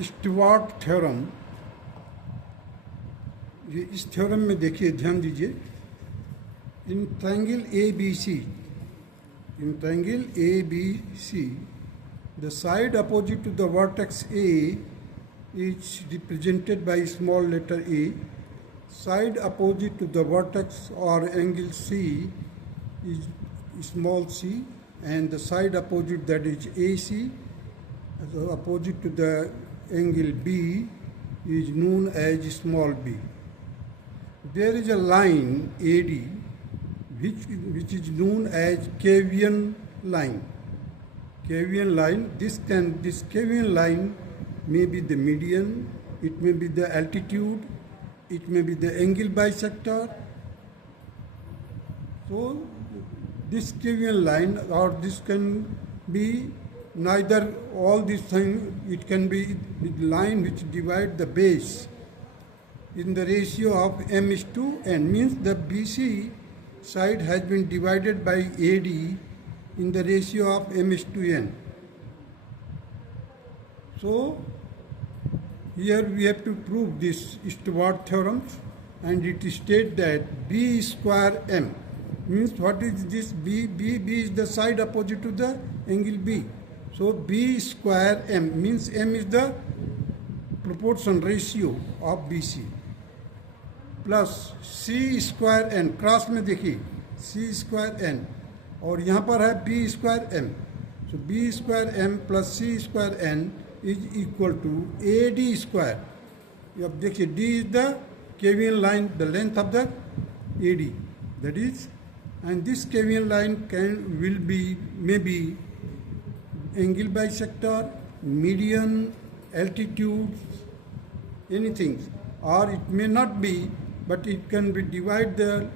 Stuart theorem, ये इस theorem में देखिए, ध्यान दीजिए, in triangle A B C, in triangle A B C, the side opposite to the vertex A is represented by small letter a. Side opposite to the vertex or angle C is small c, and the side opposite, that is AC, the opposite to the angle B, is known as small b. There is a line AD which is known as Cavian line. Cavian line. This Cavian line may be the median, it may be the altitude, it may be the angle bisector. So this Cavian line, or this can be neither all these things. It can be the line which divides the base in the ratio of m:2, and means the BC side has been divided by AD in the ratio of m:n. So here we have to prove this Stewart theorem, and it states that B square m means, what is this B? B is the side opposite to the angle B. So B square m means m is the proportion ratio of BC, plus C square n, cross में देखिए C square n, और यहाँ पर है B square m. So B square m plus C square n is equal to AD square. अब देखिए, D is the Cavian line, the length of the AD, that is, and this Cavian line may be angle bisector, median, altitude, anything, or it may not be, but it can be divide the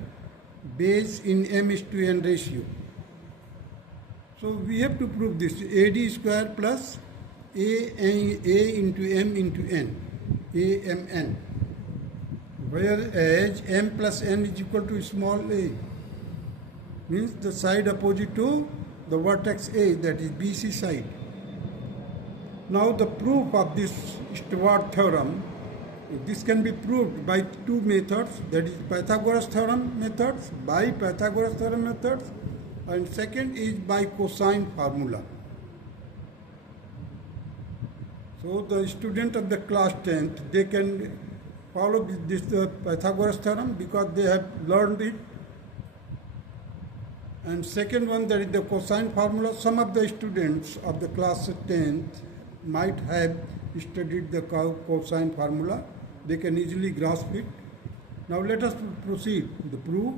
base in m:n ratio. So we have to prove this AD square plus A into m into n, AMN, whereas m plus n is equal to small a, means the side opposite to the vertex A, that is BC side. Now the proof of this Stewart theorem, this can be proved by two methods, that is Pythagoras theorem methods, by Pythagoras theorem methods, and second is by cosine formula. So the student of the class 10th, they can follow this Pythagoras theorem because they have learned it. And second one, that is the cosine formula. Some of the students of the class 10th might have studied the cosine formula. They can easily grasp it. Now let us proceed to the proof.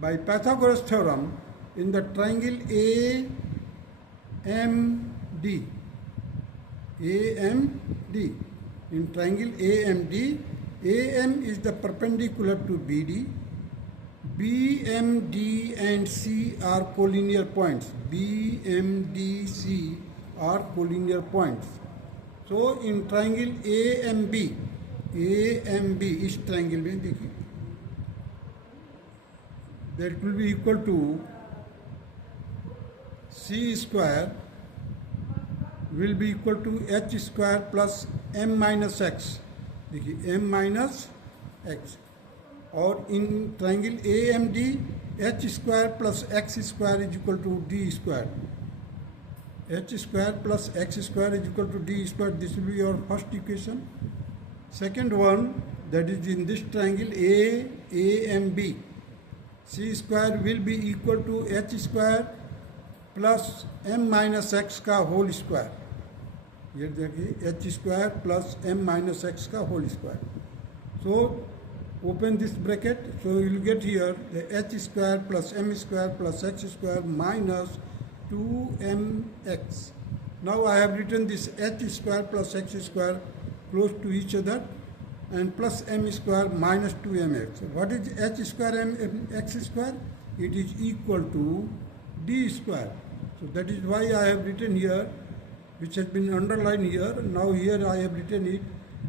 By Pythagoras theorem, in the triangle AMD, in triangle AMD, AM is the perpendicular to BD. BMD and C are collinear points. BMDC are collinear points. So in triangle AMB इस triangle में देखिए, that will be equal to C square will be equal to H square plus M minus X. देखिए M minus X. और in triangle AMD, H square plus X square is equal to D square. H square plus X square is equal to D square. This will be your first equation. Second one, that is in this triangle AMB, C square will be equal to H square plus M minus X का whole square. ये देखिए H square plus M minus X का whole square. So open this bracket, so you will get here the H square plus M square plus X square minus 2mx. Now I have written this H square plus X square close to each other, and plus M square minus 2mx. What is H square M X square? It is equal to D square. So that is why I have written here, which has been underlined here. Now here I have written it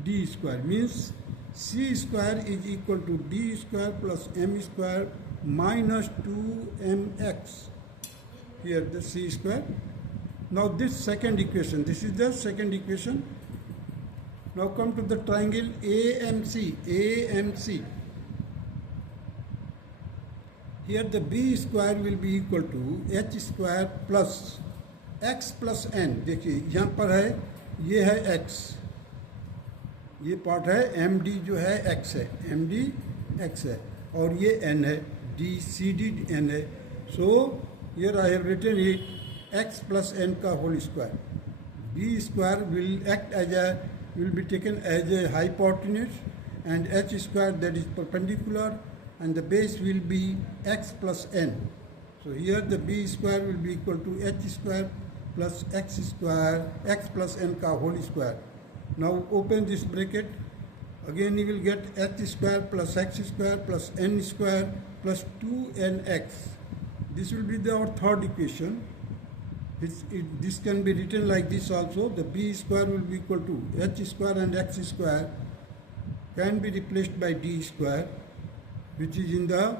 D square, means C square is equal to D square plus M square minus 2mx. Here the C square. Now this second equation, this is the second equation. Now come to the triangle AMC. AMC. Here the B square will be equal to H square plus X plus N. देखिए यहाँ पर है, ये है X, ये part है, MD जो है X है, MD X है, और ये N है, CD N है. So here I have written it X plus N का whole square. B square will be taken as a hypotenuse, and H square, that is perpendicular, and the base will be X plus N. So here the B square will be equal to H square plus X square, X plus N का whole square. Now open this bracket. Again you will get H square plus X square plus N square plus 2NX. This will be our third equation. This can be written like this also. The B square will be equal to H square, and X square can be replaced by D square, which is in the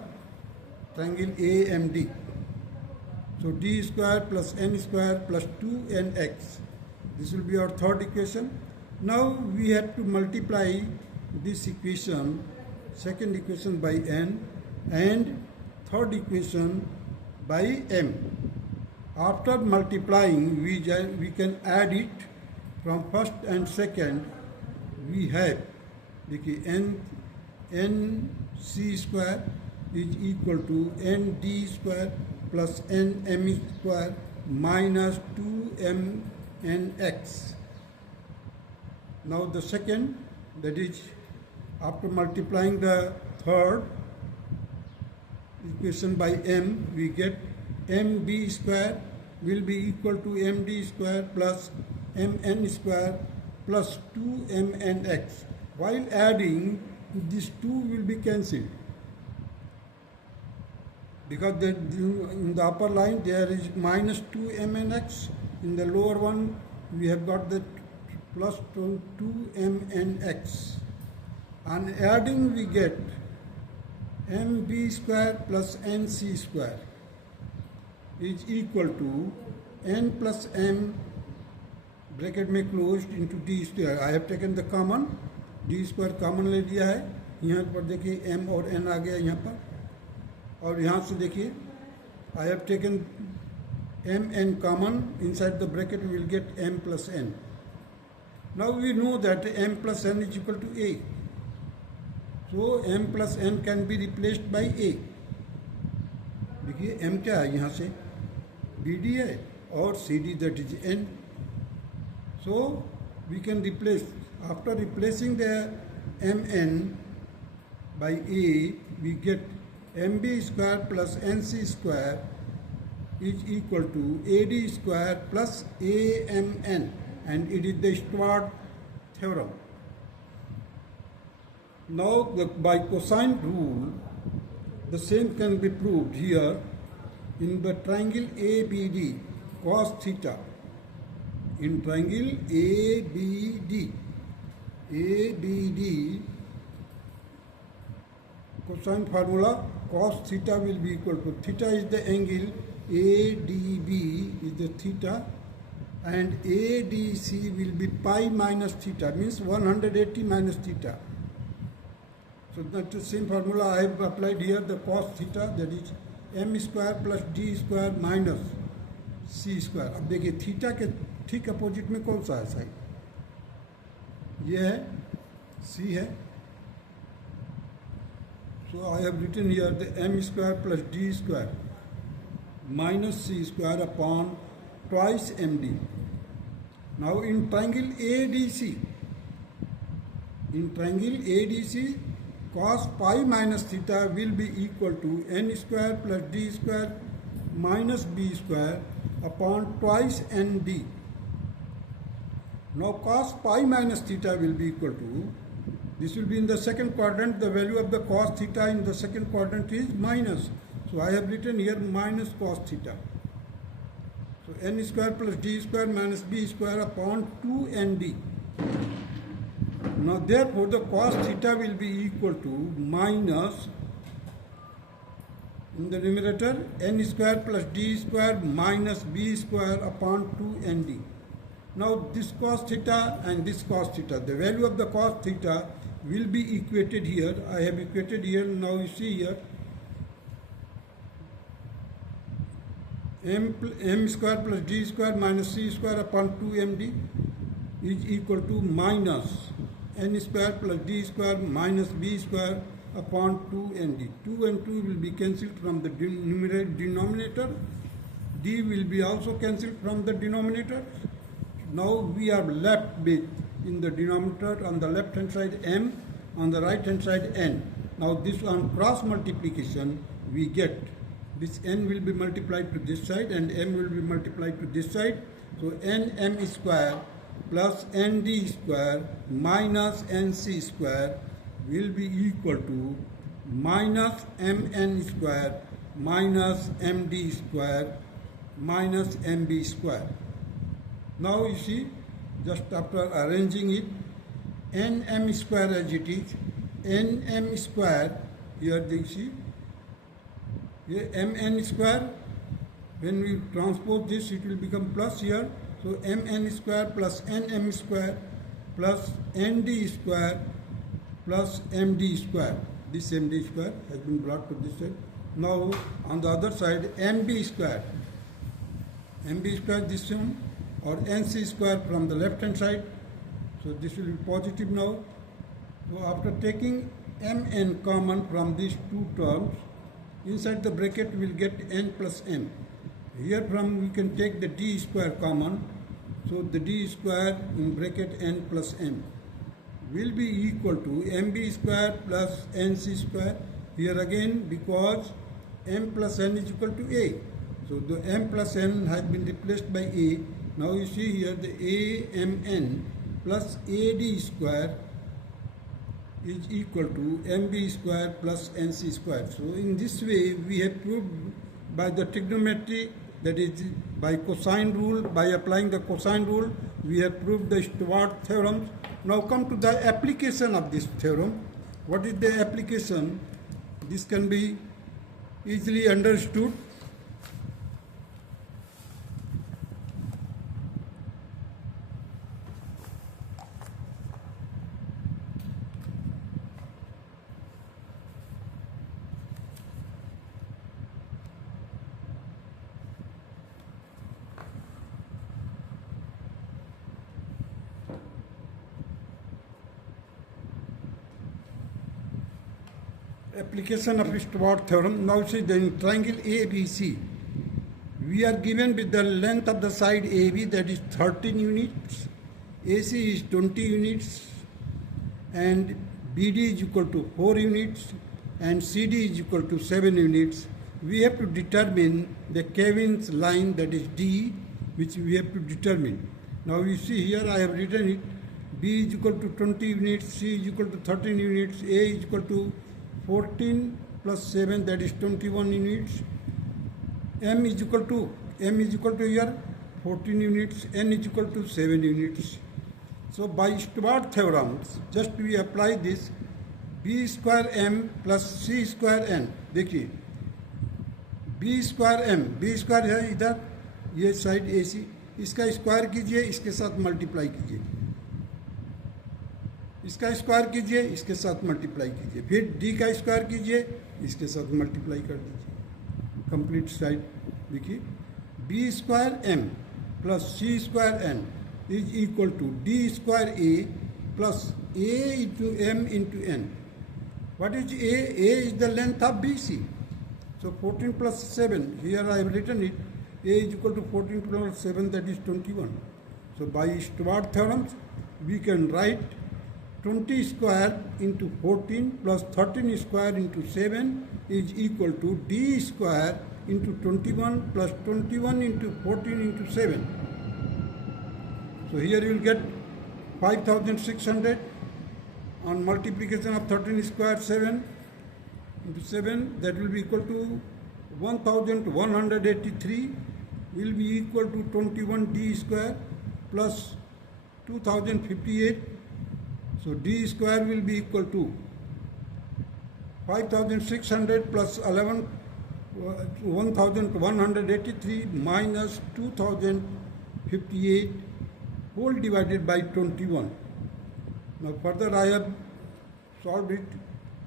triangle AMD. So D square plus N square plus 2NX. This will be our third equation. Now we have to multiply this equation, second equation, by N, and third equation by M. After multiplying, we can add it from first and second. We have, देखिए, NC square is equal to ND square plus NM square minus 2MNX. Now the second, that is, after multiplying the third equation by M, we get MB square will be equal to MD square plus MN square plus 2MNX. While adding, these two will be cancelled, because in the upper line there is minus 2MNX. In the lower one we have got the plus 2MNX. And adding we get MB square plus NC square is equal to N plus M, bracket में closed, into D square. I have taken the common, D square common ले लिया है. यहाँ पर देखिए M और N आ गया यहाँ पर, और यहाँ से देखिए I have taken M N common. Inside the bracket we will get M plus N. Now we know that M plus N is equal to A. So M plus N can be replaced by A. देखिए M क्या है यहाँ से, BD है, और CD, that is N. So we can replace, after replacing the MN by A, we get MB square plus NC square is equal to AD square plus AMN, and it is the Stuart theorem. Now by cosine rule, the same can be proved here in the triangle ABD, cos theta. In triangle ABD, cosine formula, cos theta will be equal to, theta is the angle, ADB is the theta, and ADC will be pi minus theta, means 180 minus theta. So that's the same formula I have applied here, the cos theta, that is M square plus D square minus C square. अब देखिए theta के ठीक opposite में कौन सा है side, ये है, C है. So I have written here the M square plus D square minus C square upon twice MD. Now in triangle ADC, cos pi minus theta will be equal to N square plus D square minus B square upon twice ND. Now cos pi minus theta will be equal to, this will be in the second quadrant, the value of the cos theta in the second quadrant is minus. So I have written here minus cos theta. So N square plus D square minus B square upon 2ND. Now therefore the cos theta will be equal to minus, in the numerator, N square plus D square minus B square upon 2ND. Now this cos theta and this cos theta, the value of the cos theta will be equated here. I have equated here. Now you see here m square plus d square minus c square upon 2md is equal to minus n square plus d square minus b square upon 2nd. 2 and 2 will be cancelled from the denominator. D will be also cancelled from the denominator. Now we are left with, in the denominator on the left hand side m, on the right hand side n. Now this on cross multiplication we get this n will be multiplied to this side and m will be multiplied to this side. So nm square plus nd square minus nc square will be equal to minus mn square minus md square minus mb square. Now you see, just after arranging it, nm square as it is, nm square, here you see, here mn square, when we transpose this it will become plus here, so mn square plus nm square plus nd square plus md square. This md square has been brought to this side. Now on the other side mb square this one, or nc square from the left hand side. So this will be positive now. So after taking mn common from these two terms, inside the bracket we will get n plus m. Here from we can take the d square common. So the d square in bracket n plus m will be equal to mb square plus nc square. Here again, because m plus n is equal to a, so the m plus n has been replaced by a. Now you see here the amn plus ad square is equal to mb square plus nc square. So in this way we have proved by the trigonometry, that is by cosine rule, by applying the cosine rule, we have proved the Stewart theorem. Now come to the application of this theorem. What is the application? This can be easily understood. Application of Stewart theorem. Now see, the triangle ABC, we are given with the length of the side AB, that is 13 units, AC is 20 units, and BD is equal to 4 units, and CD is equal to 7 units. We have to determine the Kevin's line, that is D, which we have to determine. Now you see here I have written it. B is equal to 20 units, C is equal to 13 units, A is equal to 14 plus 7, that is 21 units. M is equal to here 14 units, N is equal to 7 units. So by Stewart theorems, just we apply this B square M plus C square N. देखिए B square M, B square है इधर, ये side AC, इसका square कीजिए, इसके साथ multiply कीजिए, इसका स्क्वायर कीजिए, इसके साथ मल्टीप्लाई कीजिए, फिर डी का स्क्वायर कीजिए, इसके साथ मल्टीप्लाई कर दीजिए, कंप्लीट साइड. देखिए B square M plus C square N is equal to D square A plus A into M into N. What is A? A is the length of B C. So 14 plus 7, here I have written it, A is equal to 14 plus 7, that is 21. So by Stewart theorems, we can write 20 square into 14 plus 13 square into 7 is equal to D square into 21 plus 21 into 14 into 7. So here you will get 5,600 on multiplication of 13 square 7 into 7, that will be equal to 1183 will be equal to 21 D square plus 2058. So D square will be equal to 5,600 plus 1183 minus 2058 whole divided by 21. Now further I have solved it.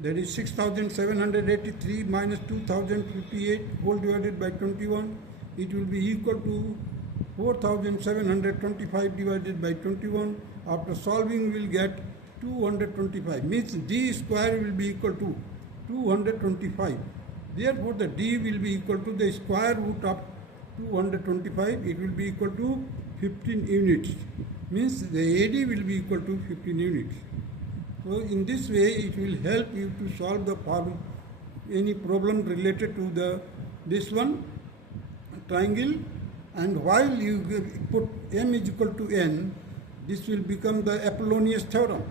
That is 6783 minus 2058 whole divided by 21. It will be equal to 4725 divided by 21. After solving we will get 225. Means d square will be equal to 225. Therefore the d will be equal to the square root of 225. It will be equal to 15 units. Means the AD will be equal to 15 units. So in this way it will help you to solve the any problem related to this one triangle, and while you put m is equal to n, this will become the Apollonius theorem.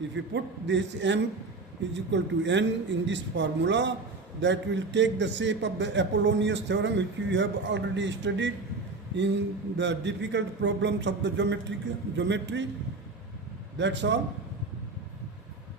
If you put this m is equal to n in this formula, that will take the shape of the Apollonius theorem, which you have already studied in the difficult problems of the geometry. That's all.